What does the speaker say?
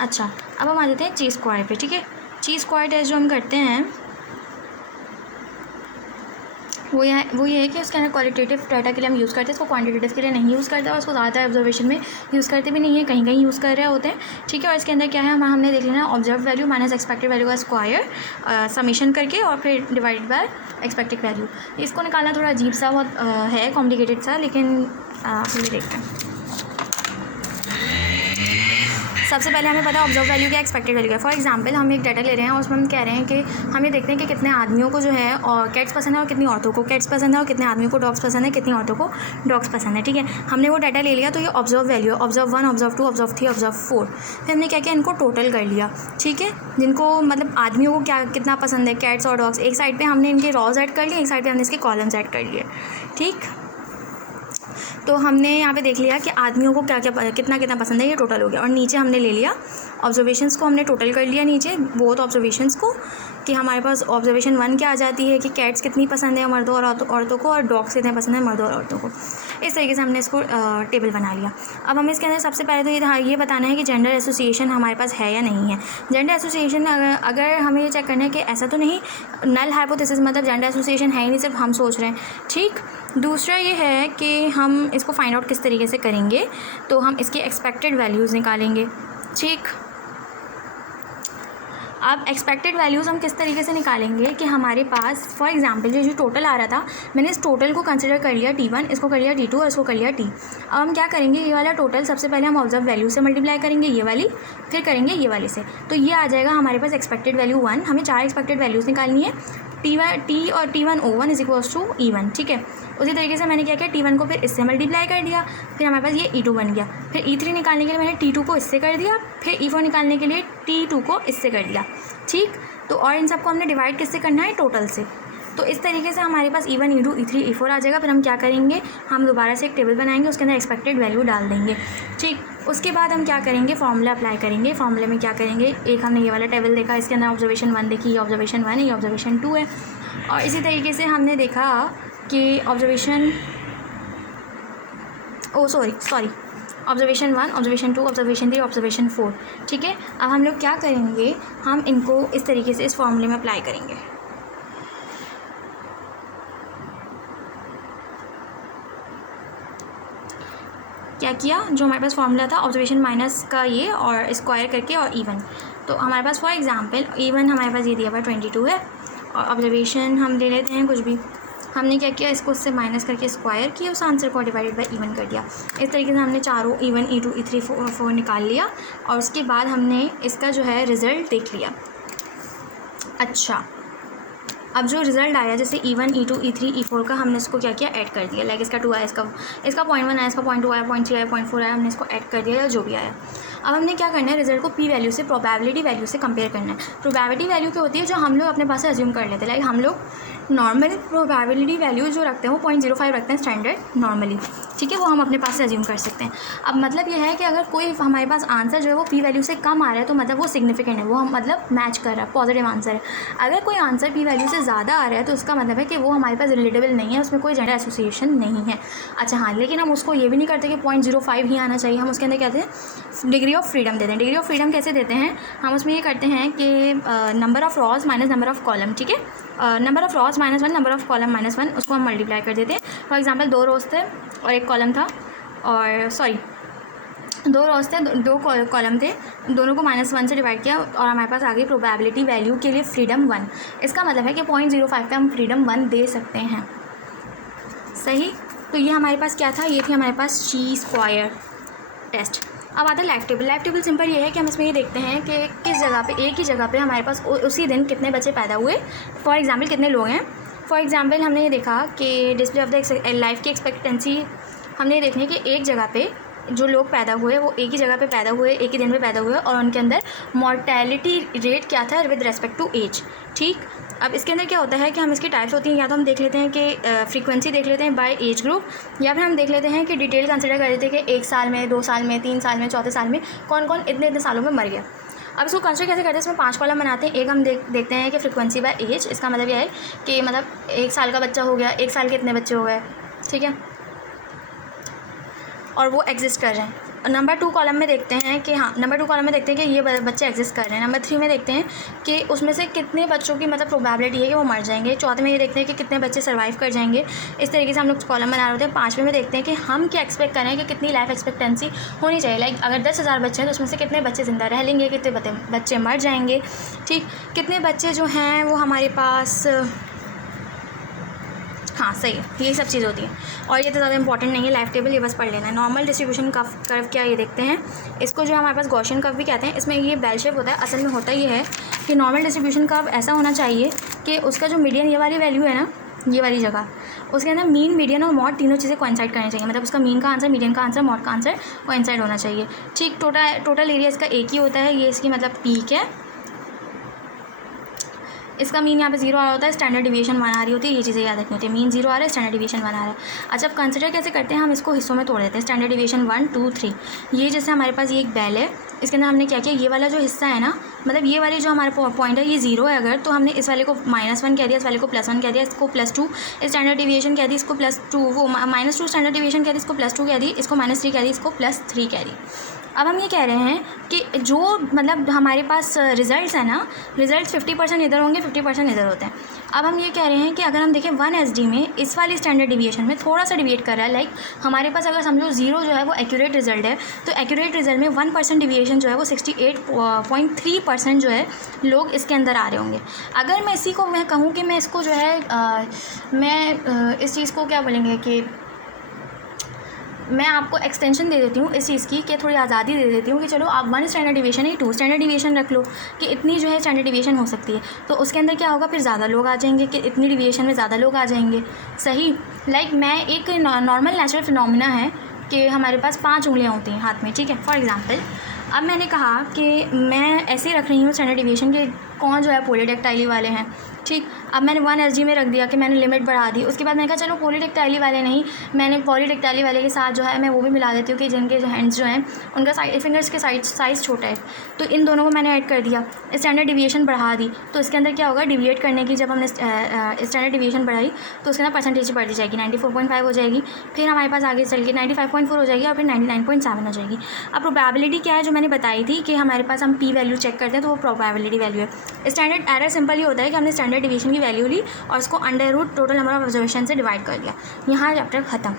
अच्छा, अब हम आ जाते हैं ची स्क्वायर पे। ठीक है, ची स्क्वायर टेस्ट जो हम करते हैं वो ये है कि उसके अंदर क्वालिटेटिव डाटा के लिए हम यूज़ करते हैं, इसको क्वांटिटेटिव के लिए नहीं यूज़ करते और उसको ज़्यादा ऑब्जर्वेशन में यूज़ करते भी नहीं है, कहीं कहीं यूज़ कर रहे होते हैं। ठीक है, और इसके अंदर क्या है, हमने देख लेना observe value minus expected value का स्क्वायर समीशन करके और फिर डिवाइड बाय एक्सपेक्टेड वैल्यू। इसको निकालना थोड़ा अजीब सा बहुत है, कॉम्प्लिकेटेड सा, लेकिन फिर देखते हैं। सबसे पहले हमें पता है ऑब्जर्व वैल्यू क्या, एक्सपेक्टेड वैल्यू क्या। फॉर एग्जांपल हम एक डाटा ले रहे हैं और उसमें हम कह रहे हैं कि हम ये देखते हैं कि कितने आदमियों को जो है और कैट्स पसंद है और कितनी औरतों को कैट्स पसंद है और कितने आदमियों को डॉग्स पसंद है, कितनी औरतों को डॉग्स पसंद है। ठीक है, हमने वो डाटा ले लिया, तो ये ऑब्जर्व वैल्यू है, ऑब्जर्व 1, ऑब्जर्व 2, ऑब्जर्व 3, ऑब्जर्व 4। फिर हमने क्या किया, इनको टोटल कर लिया। ठीक है, जिनको मतलब आदमियों को क्या कितना पसंद है, कैट्स और डॉग्स, एक साइड पर हमने इनके रॉज ऐड कर लिए, एक साइड पर हमने इसके कॉलम्स ऐड कर लिए। ठीक, तो हमने यहाँ पे देख लिया कि आदमियों को क्या क्या कितना कितना पसंद है, ये टोटल हो गया। और नीचे हमने ले लिया ऑब्जर्वेशंस को, हमने टोटल कर लिया नीचे बोथ ऑब्जर्वेशंस को, कि हमारे पास ऑब्जर्वेशन 1 क्या आ जाती है कि कैट्स कितनी पसंद है मर्दों और औरतों को, और डॉग्स कितने पसंद है मर्दों और औरतों को। इस तरीके से हमने इसको टेबल बना लिया। अब हमें इसके अंदर सबसे पहले तो ये बताना है कि जेंडर एसोसिएशन हमारे पास है या नहीं है। जेंडर एसोसिएशन अगर हमें ये चेक करना है कि ऐसा तो नहीं, नल हाइपोथेसिस मतलब जेंडर एसोसिएशन है ही नहीं, सिर्फ हम सोच रहे हैं। ठीक, दूसरा ये है कि हम इसको फाइंड आउट किस तरीके से करेंगे, तो हम इसकी एक्सपेक्टेड वैल्यूज़ निकालेंगे। ठीक, अब एक्सपेक्टेड वैल्यूज़ हम किस तरीके से निकालेंगे कि हमारे पास फॉर एग्जांपल जो टोटल आ रहा था, मैंने इस टोटल को कंसिडर कर लिया T1, इसको कर लिया T2 और इसको कर लिया T। अब हम क्या करेंगे, ये वाला टोटल सबसे पहले हम ऑब्जर्व वैल्यू से मल्टीप्लाई करेंगे, ये वाली, फिर करेंगे ये वाले से, तो ये आ जाएगा हमारे पास एक्सपेक्टेड वैल्यू 1। हमें 4 एक्सपेक्टेड वैल्यूज़ निकालनी है, T और T1 O1 is equals to E1। ठीक है, उसी तरीके से मैंने क्या किया, T1 को फिर इससे मल्टीप्लाई कर दिया, फिर हमारे पास ये E2 बन गया। फिर E3 निकालने के लिए मैंने T2 को इससे कर दिया, फिर E4 निकालने के लिए T2 को इससे कर दिया। ठीक, तो और इन सबको हमने डिवाइड किससे करना है, टोटल से। तो इस तरीके से हमारे पास E1, E2, E3, E4 आ जाएगा। फिर हम क्या करेंगे, हम दोबारा से एक टेबल बनाएंगे, उसके अंदर एक्सपेक्टेड वैल्यू डाल देंगे। ठीक, उसके बाद हम क्या करेंगे, फॉर्मूला अप्लाई करेंगे। फॉर्मूले में क्या करेंगे, एक हमने ये वाला टेबल देखा, इसके अंदर ऑब्जर्वेशन 1 देखी, ये ऑब्जर्वेशन 1 है, ये ऑब्जर्वेशन 2 है। और इसी तरीके से हमने देखा कि observation observation 1, observation 2, observation 3, observation 4। ठीक है, अब हम लोग क्या करेंगे, हम इनको इस तरीके से इस फॉर्मूले में अप्लाई करेंगे। क्या किया, जो हमारे पास फॉर्मूला था ऑब्जर्वेशन माइनस का ये और स्क्वायर करके और E1, तो हमारे पास फॉर एग्जांपल E1 हमारे पास ये दिया हुआ 22 है, और ऑब्जर्वेशन हम ले लेते हैं कुछ भी, हमने क्या किया, इसको उससे माइनस करके स्क्वायर किया, उस आंसर को डिवाइडेड बाय E1 कर दिया। इस तरीके से हमने चारों E1, E2, E3, 4 निकाल लिया, और उसके बाद हमने इसका जो है रिज़ल्ट देख लिया। अच्छा, अब जो रिज़ल्ट आया, जैसे E1, E2, E3, E4 का हमने इसको क्या किया, ऐड कर दिया। लाइक इसका 2 आया, इसका 0.1 आया, इसका 0.2 आया, 0.3 आया, 0.4 आया, हमने इसको ऐड कर दिया या जो भी आया। अब हमने क्या करना है, रिजल्ट को P वैल्यू से, प्रोबेबिलिटी वैल्यू से कंपेयर करना है। प्रोबेबिलिटी वैल्यू क्या होती है, जो हम लोग अपने पास से अज्यूम कर लेते हैं। लाइक हम लोग नॉर्मली प्रोबेबिलिटी वैल्यू जो रखते हैं वो 0.05 रखते हैं स्टैंडर्ड नॉर्मली। ठीक है, वो हम अपने पास से अज्यूम कर सकते हैं। अब मतलब ये है कि अगर कोई हमारे पास आंसर जो है वो P वैल्यू से कम आ रहा है, तो मतलब वो सिग्निफिकेंट है, वो हम मतलब मैच कर रहा है, पॉजिटिव आंसर है। अगर कोई आंसर P वैल्यू से ज़्यादा आ रहा है, तो उसका मतलब है कि वो हमारे पास रिलेटेबल नहीं है, उसमें कोई जेंडर एसोसिएशन नहीं है। अच्छा हाँ, लेकिन हम उसको ये भी नहीं करते कि 0.05 ही आना चाहिए, हम उसके अंदर कहते हैं डिग्री ऑफ फ्रीडम देते हैं। डिग्री ऑफ फ्रीडम कैसे देते हैं, हम उसमें ये करते हैं कि number of rows minus number of column. ठीक है, number of rows -1, number of column -1, उसको हम मल्टीप्लाई कर देते हैं। फॉर एग्जांपल 2 रोज थे और 1 कॉलम था, और 2 रोज थे, 2 कॉलम थे, दोनों को -1 से डिवाइड किया, और हमारे पास आ गई प्रोबेबिलिटी वैल्यू के लिए फ्रीडम 1। इसका मतलब है कि 0.05 पे हम फ्रीडम 1 दे सकते हैं। सही, तो ये हमारे पास क्या था, ये थी हमारे पास ची स्क्वायर टेस्ट। अब आता है lab table. Lab table simple ये है कि हम इसमें ये देखते हैं कि किस जगह पे, एक ही जगह पे हमारे पास उसी दिन कितने बच्चे पैदा हुए, फॉर एग्जांपल कितने लोग हैं। फॉर एग्जांपल हमने ये देखा कि डिस्प्ले ऑफ द लाइफ की एक्सपेक्टेंसी, हमने ये देखनी है कि एक जगह पे जो लोग पैदा हुए वो एक ही जगह पे पैदा हुए, एक ही दिन में पैदा हुए, और उनके अंदर मॉर्टेलिटी रेट क्या था विद रेस्पेक्ट टू एज। ठीक, अब इसके अंदर क्या होता है कि हम इसकी टाइप्स होती हैं, या तो हम देख लेते हैं कि फ्रीक्वेंसी देख लेते हैं बाय एज ग्रुप, या फिर हम देख लेते हैं कि डिटेल कंसिडर कर लेते हैं कि 1 साल में, 2 साल में, 3 साल में, 4 साल में कौन कौन इतने सालों में मर गया। अब इसको कंसिडर कैसे करते हैं, इसमें 5 कॉलम बनाते हैं। एक हम देखते हैं कि फ्रीक्वेंसी बाय एज, इसका मतलब यह है कि मतलब 1 साल का बच्चा हो गया, 1 साल के इतने बच्चे हो गए। ठीक है, और वो एग्जिस्ट कर रहे हैं। नंबर 2 कॉलम में देखते हैं कि हाँ, नंबर 2 कॉलम में देखते हैं कि ये बच्चे एग्जिस्ट कर रहे हैं। नंबर 3 में देखते हैं कि उसमें से कितने बच्चों की मतलब प्रोबेबिलिटी है कि वो मर जाएंगे। चौथे में ये देखते हैं कि कितने बच्चे सर्वाइव कर जाएंगे। इस तरीके से हम लोग कॉलम बना रहे होते हैं। 5वें में देखते हैं कि हम क्या एक्सपेक्ट कर रहे हैं कि कितनी लाइफ एक्सपेक्टेंसी होनी चाहिए। लाइक अगर 10,000 बच्चे हैं तो उसमें से कितने बच्चे ज़िंदा रह लेंगे, कितने बच्चे मर जाएंगे, ठीक, कितने बच्चे जो हैं वो हमारे पास, हाँ सही है, यही सब चीज़ होती है। और ये तो ज़्यादा इंपॉर्टेंट नहीं है, लाइफ टेबल ये बस पढ़ लेना है। नॉर्मल डिस्ट्रीब्यूशन कर्व क्या ये देखते हैं, इसको जो हमारे पास गॉसियन कर्व भी कहते हैं। इसमें ये बेल शेप होता है। असल में होता ये है कि नॉर्मल डिस्ट्रीब्यूशन कर्व ऐसा होना चाहिए कि उसका जो मीडियन ये वाली वैल्यू है ना, ये वाली जगह, उसके अंदर मीन, मीडियन और मॉड तीनों चीज़ें कोइंसाइड करनी चाहिए। मतलब उसका मीन का आंसर, मीडियन का आंसर, मॉड का आंसर कोइंसाइड होना चाहिए, ठीक। टोटल एरिया इसका एक ही होता है। ये इसकी मतलब पीक है, इसका मीन यहाँ पे 0 आ रहा होता है, स्टैंडर्ड डिवीएशन 1 आ रही होती है। ये चीज़ें याद रखनी होती है। मीन 0 आ रहा है, स्टैंडर्ड डिवीएशन 1 आ रहा है। अच्छा, अब कंसिडर कैसे करते हैं, हम इसको हिस्सों में तोड़ देते हैं। Standard deviation 1, 2, 3। ये जैसे हमारे पास ये एक बेल है, इसके अंदर हमने क्या किया, ये वाला जो हिस्सा है ना, मतलब ये वाली जो हमारे पॉइंट है ये 0 है अगर, तो हमने इस वाले को -1 कह दिया, इस वाले को +1 कह दिया, इसको +2 स्टैंडर्ड डिवीएशन कह दी, इसको +2, वो -2 स्टैंडर्ड डिवीएशन कह दी, इसको +2 कह दी, इसको -3 कह दी, इसको +3 कह दी। अब हम ये कह रहे हैं कि जो मतलब हमारे पास रिजल्ट्स है ना, रिजल्ट्स 50% इधर होंगे, 50% इधर होते हैं। अब हम ये कह रहे हैं कि अगर हम देखें 1 SD में इस वाली स्टैंडर्ड डिवीएशन में थोड़ा सा डिविएट कर रहा है, लाइक हमारे पास अगर समझो 0 जो है वो एक्यूरेट रिजल्ट है, तो एक्यूरेट रिजल्ट में 1% डिवीएशन जो है वो 68.3% जो है लोग इसके अंदर आ रहे होंगे। अगर मैं इसी को मैं कहूँ कि मैं इसको जो है मैं इस चीज़ को क्या बोलेंगे कि मैं आपको एक्सटेंशन दे देती हूँ इस चीज़ की, कि थोड़ी आज़ादी दे देती हूँ कि चलो आप 1 स्टैंडर्ड डिवीएशन या 2 स्टैंडर्ड डिवीएशन रख लो कि इतनी जो है स्टैंडर्ड डिवीएशन हो सकती है। तो उसके अंदर क्या होगा, फिर ज़्यादा लोग आ जाएंगे कि इतनी डिवीएशन में ज़्यादा लोग आ जाएंगे, सही। लाइक मैं एक नॉर्मल नेचुरल फिनोमिना है कि हमारे पास 5 उंगलियाँ होती हैं हाथ में, ठीक है। फॉर एग्ज़ाम्पल अब मैंने कहा कि मैं ऐसे रख रही हूँ स्टैंडर्ड डिवीएशन के कौन जो है पॉलीडेक्टाइली वाले हैं, ठीक। अब मैंने 1 SG में रख दिया कि मैंने लिमिट बढ़ा दी। उसके बाद मैंने कहा चलो पॉलीडेक्टाइली वाले नहीं, मैंने पॉलीडेक्टाइली वाले के साथ जो है मैं वो भी मिला देती हूँ कि जिनके जो हैंड्स जो हैं उनका फिंगर्स के साइज़ छोटा है, तो इन दोनों को मैंने ऐड कर दिया, स्टैंडर्ड डिवीएशन बढ़ा दी। तो इसके अंदर क्या होगा, डिविएट करने की जब हमने स्टैंडर्ड डिवीएशन बढ़ाई तो उसके अंदर परसेंटेज बढ़ जाएगी, 94.5 हो जाएगी। फिर हमारे पास आगे चल के 95.4 हो जाएगी और फिर 99.7 हो जाएगी। अब प्रोबेबिलिटी क्या है जो मैंने बताई थी कि हमारे पास हम P वैल्यू चेक करते हैं, तो वो प्रोबेबिलिटी वैल्यू है। स्टैंडर्ड एरर सिंपल ही होता है कि हमने स्टैंडर्ड डिवीएशन की वैल्यू ली और उसको under root total number of observation से डिवाइड कर दिया। यहाँ चैप्टर ख़त्म।